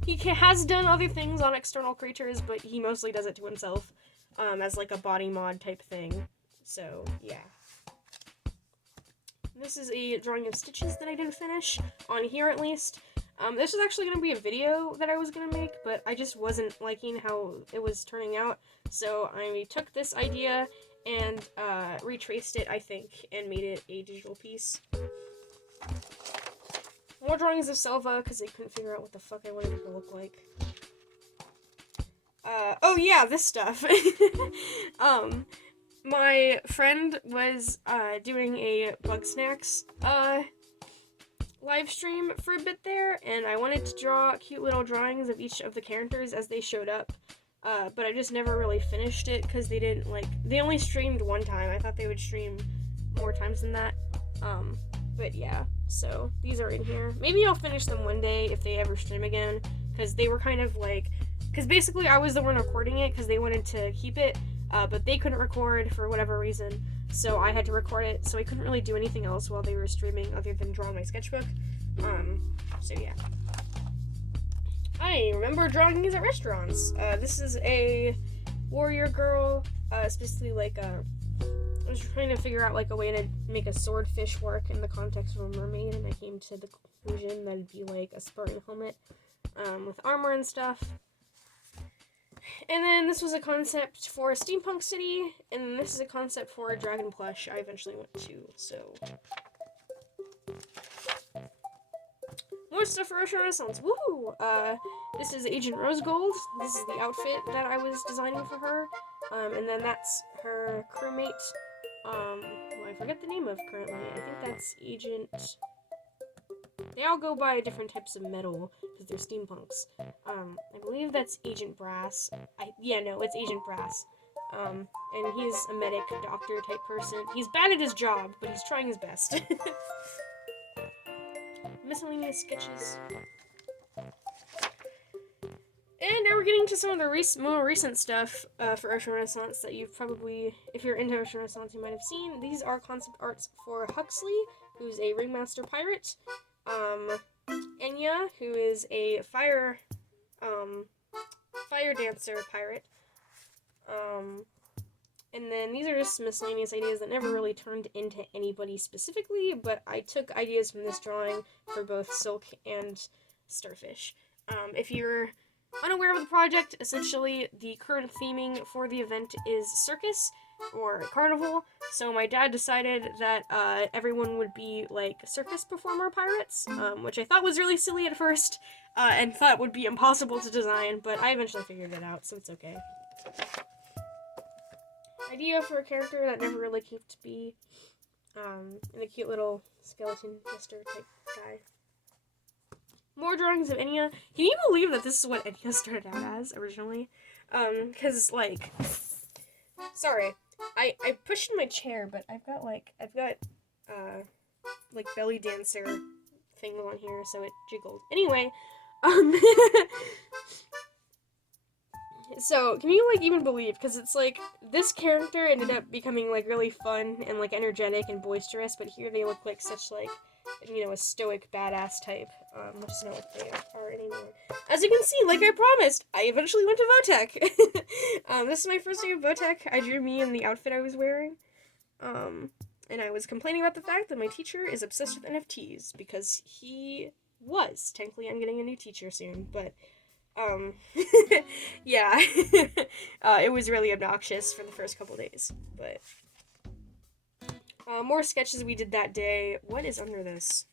He has done other things on external creatures, but he mostly does it to himself, as like a body mod type thing. So, yeah. This is a drawing of Stitches that I didn't finish, on here at least. This was actually going to be a video that I was going to make, but I just wasn't liking how it was turning out, so I took this idea and retraced it, I think, and made it a digital piece. More drawings of Selva, because they couldn't figure out what the fuck I wanted it to look like. Oh yeah, this stuff. My friend was, doing a Bugsnax, live stream for a bit there, and I wanted to draw cute little drawings of each of the characters as they showed up, but I just never really finished it, because they didn't, they only streamed one time. I thought they would stream more times than that, but yeah. So, these are in here. Maybe I'll finish them one day if they ever stream again, because they were kind of like, because basically I was the one recording it, because they wanted to keep it, but they couldn't record for whatever reason, so I had to record it, so I couldn't really do anything else while they were streaming other than draw my sketchbook. So yeah. I remember drawing these at restaurants. This is a warrior girl, specifically like I was trying to figure out like a way to make a swordfish work in the context of a mermaid, and I came to the conclusion that it'd be like a sporting helmet, with armor and stuff. And then this was a concept for a steampunk city, and this is a concept for a dragon plush I eventually went to, so. More stuff for Ocean Renaissance, woohoo! This is Agent Rose Gold. This is the outfit that I was designing for her, and then that's her crewmate. What I forget the name of currently. I think that's Agent... They all go by different types of metal, because they're steampunks. I believe that's Agent Brass. It's Agent Brass. And he's a medic, doctor type person. He's bad at his job, but he's trying his best. Miscellaneous sketches. And now we're getting to some of the more recent stuff for Ocean Renaissance that you've probably, if you're into Ocean Renaissance, you might have seen. These are concept arts for Huxley, who's a ringmaster pirate. Enya, who is a fire dancer pirate. And then these are just miscellaneous ideas that never really turned into anybody specifically, but I took ideas from this drawing for both Silk and Starfish. If you're unaware of the project, essentially the current theming for the event is circus or carnival, so my dad decided that everyone would be like circus performer pirates, which I thought was really silly at first, and thought would be impossible to design, but I eventually figured it out, so it's okay. Idea for a character that never really came to be, and a cute little skeleton mister type guy. More drawings of Enya. Can you believe that this is what Enya started out as originally? Cause like, sorry, I pushed in my chair, but I've got belly dancer thing on here, so it jiggled. Anyway, so can you like even believe? Because it's like this character ended up becoming like really fun and like energetic and boisterous, but here they look like such like, you know, a stoic badass type, which is not what they are anymore. As you can see, like I promised, I eventually went to Votech. This is my first day of Votech. I drew me in the outfit I was wearing, and I was complaining about the fact that my teacher is obsessed with NFTs, because he was. Technically, I'm getting a new teacher soon, but, yeah, it was really obnoxious for the first couple days, but... more sketches we did that day. What is under this?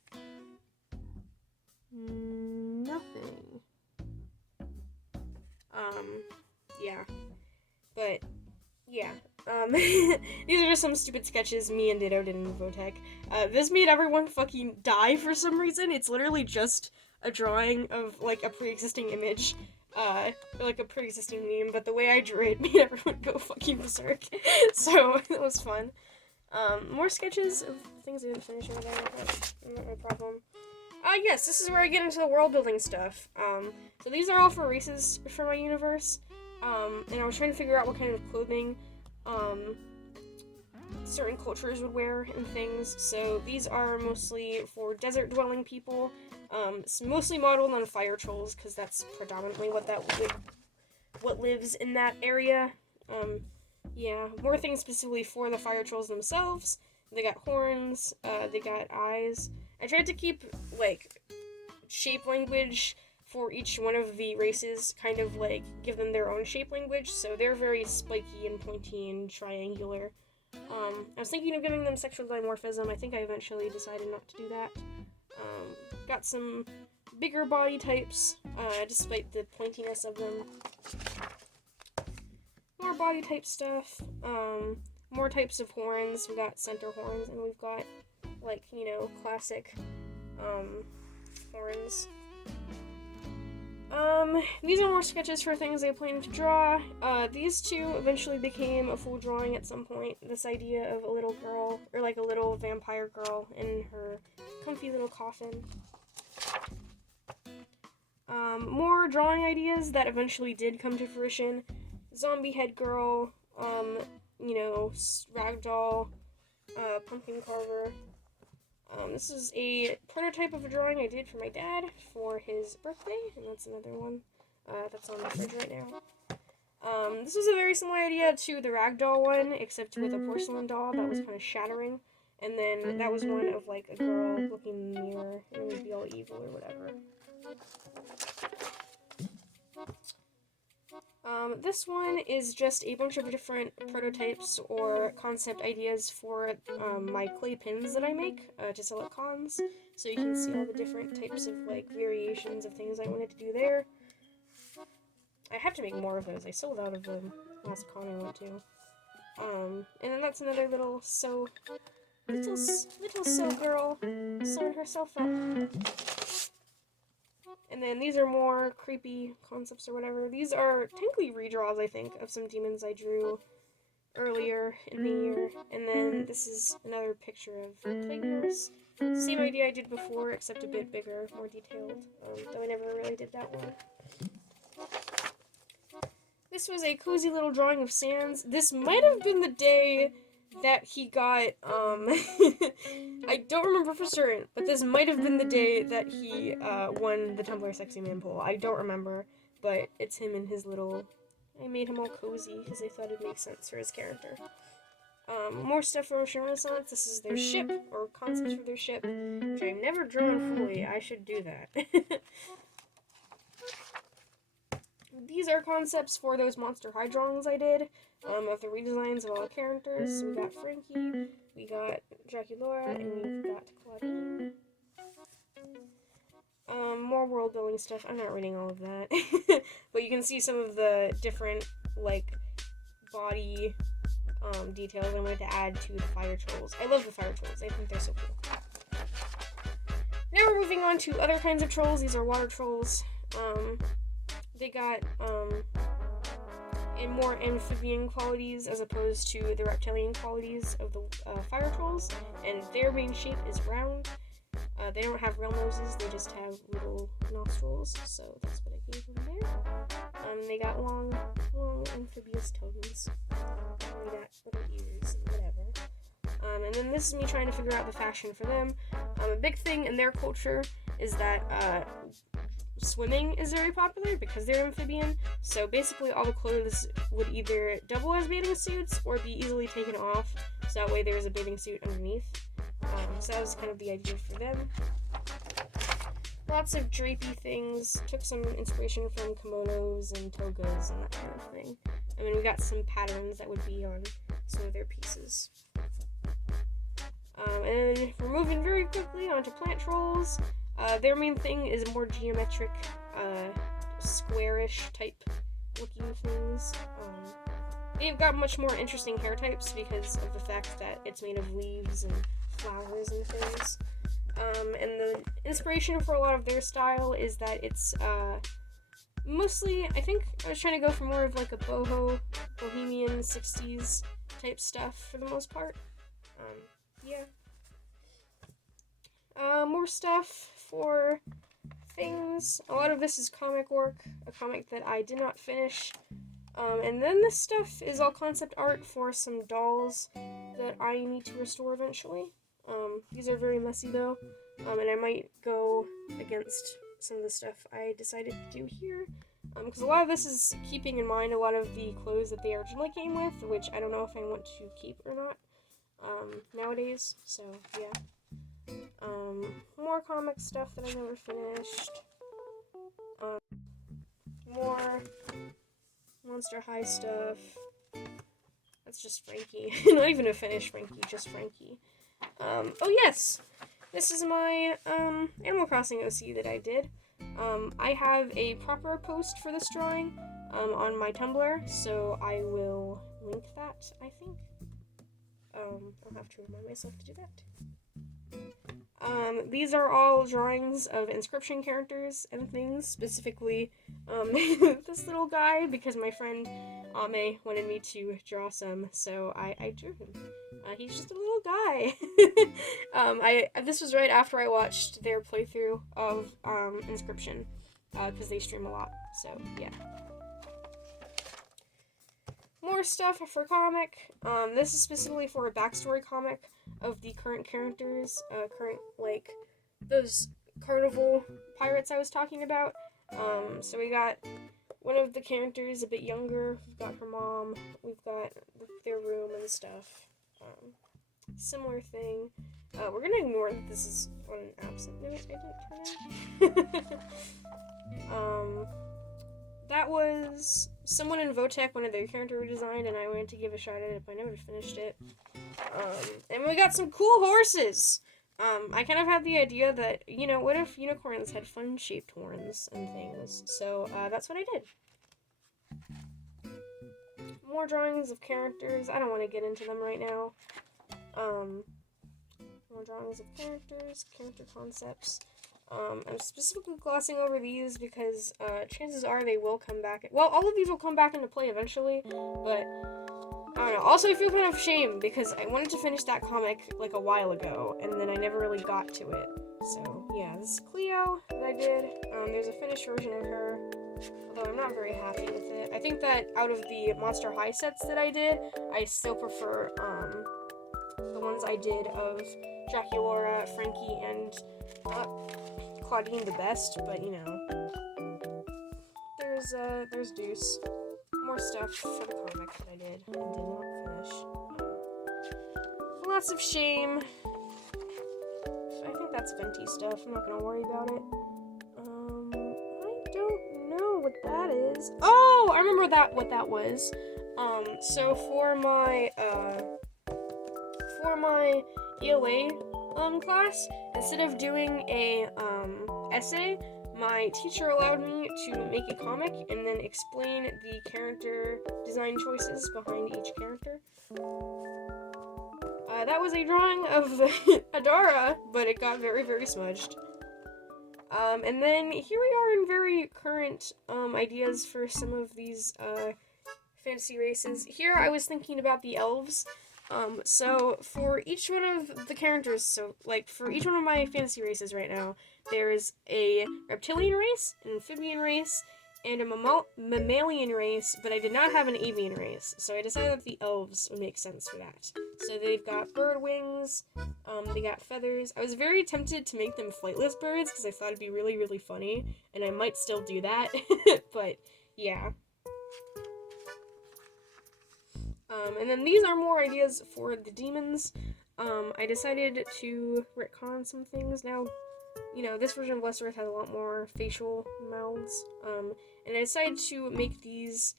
Nothing. Yeah. But, yeah. These are just some stupid sketches me and Ditto did in Votech. This made everyone fucking die for some reason. It's literally just a drawing of, like, a pre-existing image. Like a pre-existing meme, but the way I drew it made everyone go fucking berserk. So, it was fun. More sketches of things I didn't finish over there, but not my problem. Yes, this is where I get into the world building stuff. So these are all for races for my universe, and I was trying to figure out what kind of clothing, certain cultures would wear and things. So these are mostly for desert-dwelling people, it's mostly modeled on fire trolls, because that's predominantly what lives in that area. Yeah, more things specifically for the fire trolls themselves. They got horns, they got eyes. I tried to keep, like, shape language for each one of the races, kind of, like, give them their own shape language, so they're very spiky and pointy and triangular. I was thinking of giving them sexual dimorphism. I think I eventually decided not to do that. Got some bigger body types, despite the pointiness of them. More body type stuff, more types of horns. We got center horns, and we've got, like, you know, classic, horns. These are more sketches for things I plan to draw. These two eventually became a full drawing at some point. This idea of a little girl, or like a little vampire girl in her comfy little coffin. More drawing ideas that eventually did come to fruition. Zombie head girl, you know, ragdoll, pumpkin carver. This is a prototype of a drawing I did for my dad for his birthday, and that's another one, that's on the fridge right now. This was a very similar idea to the ragdoll one, except with a porcelain doll that was kind of shattering, and then that was one of, like, a girl looking in the mirror, and it would be all evil or whatever. This one is just a bunch of different prototypes or concept ideas for my clay pins that I make to sell at cons, so you can see all the different types of, like, variations of things I wanted to do there. I have to make more of those. I sold out of them last con I went to. And then that's another little sew little sew girl sewing herself up. And then these are more creepy concepts or whatever. These are technically redraws, I think, of some demons I drew earlier in the year. And then this is another picture of Plague Nurse. Same idea I did before, except a bit bigger, more detailed, though I never really did that one. This was a cozy little drawing of Sans. This might have been the day that he got, I don't remember for certain, but this might have been the day that he, won the Tumblr Sexy Man poll. I don't remember, but it's him in his little, I made him all cozy, because I thought it'd make sense for his character. More stuff from Ocean Renaissance. This is their ship, or concepts for their ship, which I've never drawn fully. I should do that. These are concepts for those Monster High drawings I did, of the redesigns of all the characters. So we got Frankie, we got Draculaura, and we've got Claudine. More world building stuff. I'm not reading all of that. But you can see some of the different, like, body details I wanted to add to the fire trolls. I love the fire trolls. I think they're so cool. Now we're moving on to other kinds of trolls. These are water trolls. They got in more amphibian qualities as opposed to the reptilian qualities of the fire trolls, and their main shape is round. They don't have real noses, they just have little nostrils, so that's what I gave them there. They got long amphibious tongues. They got little ears and whatever. And then this is me trying to figure out the fashion for them. A big thing in their culture is that swimming is very popular because they're amphibian, so basically all the clothes would either double as bathing suits or be easily taken off, so that way there's a bathing suit underneath. So that was kind of the idea for them. Lots of drapey things, took some inspiration from kimonos and togas and that kind of thing. And then we got some patterns that would be on some of their pieces. And we're moving very quickly onto plant trolls. Their main thing is more geometric, squarish type looking things. They've got much more interesting hair types because of the fact that it's made of leaves and flowers and things. And the inspiration for a lot of their style is that it's mostly, I think I was trying to go for more of like a bohemian 60s type stuff for the most part. Yeah. More stuff for things. A lot of this is comic work, a comic that I did not finish. And then this stuff is all concept art for some dolls that I need to restore eventually. These are very messy though, and I might go against some of the stuff I decided to do here. Because a lot of this is keeping in mind a lot of the clothes that they originally came with, which I don't know if I want to keep or not nowadays, so yeah. More comic stuff that I never finished. More Monster High stuff. That's just Frankie. Not even a finished Frankie, just Frankie. Oh yes! This is my Animal Crossing OC that I did. I have a proper post for this drawing on my Tumblr, so I will link that, I think. I'll have to remind myself to do that. These are all drawings of inscription characters and things, specifically this little guy, because my friend Ame wanted me to draw some, so I drew him. He's just a little guy. This was right after I watched their playthrough of Inscription, because they stream a lot, so yeah. More stuff for comic. This is specifically for a backstory comic of the current characters, like, those carnival pirates I was talking about. So we got one of the characters a bit younger, we've got her mom, we've got their room and stuff. Similar thing. We're gonna ignore that this is on an absent note I didn't turn in. That was someone in Votech wanted their character redesigned, and I wanted to give a shot at it, but I never finished it. And we got some cool horses! I kind of had the idea that, you know, what if unicorns had fun-shaped horns and things? So, that's what I did. More drawings of characters. I don't want to get into them right now. More drawings of characters, character concepts. I'm specifically glossing over these because chances are they will come back. Well, all of these will come back into play eventually, but I don't know. Also, I feel kind of shame because I wanted to finish that comic like a while ago, and then I never really got to it. So yeah, this is Cleo that I did. There's a finished version of her, although I'm not very happy with it. I think that out of the Monster High sets that I did, I still prefer the ones I did of Jackie, Laura, Frankie, and Claudine the best, but you know, there's Deuce. More stuff for the comic that I did and did not finish. Lots of shame. I think that's venti stuff. I'm not gonna worry about it. I don't know what that is. Oh, I remember what that was. So for my ELA class, instead of doing a essay, my teacher allowed me to make a comic and then explain the character design choices behind each character. That was a drawing of Adara, but it got very, very smudged. And then here we are in very current ideas for some of these fantasy races. Here I was thinking about the elves. So for each one of the characters, so like for each one of my fantasy races right now, there is a reptilian race, an amphibian race, and a mammalian race, but I did not have an avian race, so I decided that the elves would make sense for that. So they've got bird wings, they got feathers. I was very tempted to make them flightless birds, because I thought it'd be really, really funny, and I might still do that, but yeah. And then these are more ideas for the demons. I decided to retcon some things. Now, you know, this version of Westeros has a lot more facial mouths, and I decided to make these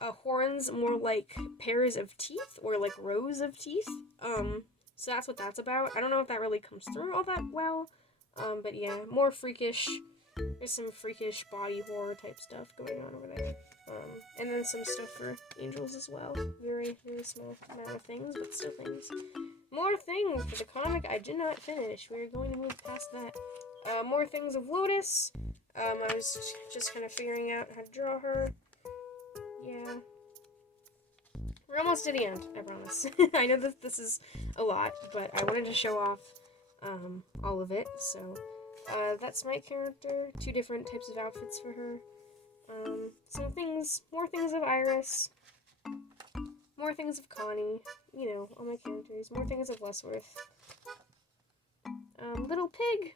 horns more like pairs of teeth, or like rows of teeth. So that's what that's about. I don't know if that really comes through all that well, but yeah, more freakish. There's some freakish body horror type stuff going on over there. And then some stuff for angels as well. Very, very small amount of things, but still things. More things for the comic I did not finish. We're going to move past that. More things of Lotus. I was just kind of figuring out how to draw her. Yeah. We're almost to the end, I promise. I know that this is a lot, but I wanted to show off all of it, so that's my character. 2 different types of outfits for her. Some things, more things of Iris, more things of Connie, you know, all my characters, more things of Westworth. Little Pig,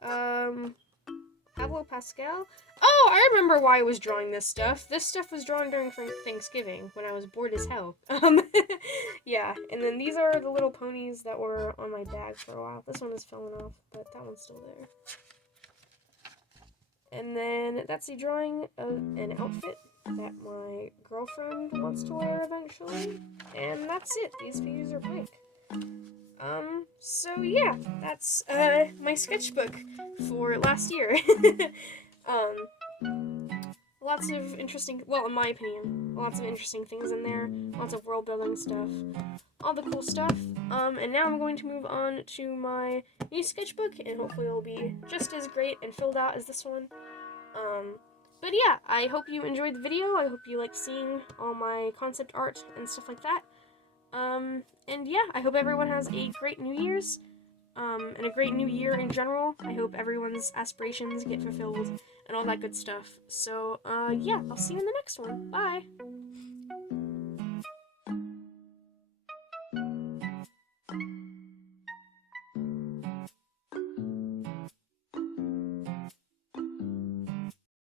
Pablo Pascal. Oh, I remember why I was drawing this stuff. This stuff was drawn during Thanksgiving, when I was bored as hell. Yeah, and then these are the little ponies that were on my bag for a while. This one is falling off, but that one's still there. And then that's a drawing of an outfit that my girlfriend wants to wear eventually. And that's it. These pages are blank. So yeah, that's my sketchbook for last year. Lots of interesting, well, in my opinion, lots of interesting things in there. Lots of world building stuff. All the cool stuff. And now I'm going to move on to my new sketchbook, and hopefully it'll be just as great and filled out as this one. But yeah, I hope you enjoyed the video. I hope you like seeing all my concept art and stuff like that. And yeah, I hope everyone has a great New Year's, and a great new year in general. I hope everyone's aspirations get fulfilled and all that good stuff. So, yeah, I'll see you in the next one. Bye!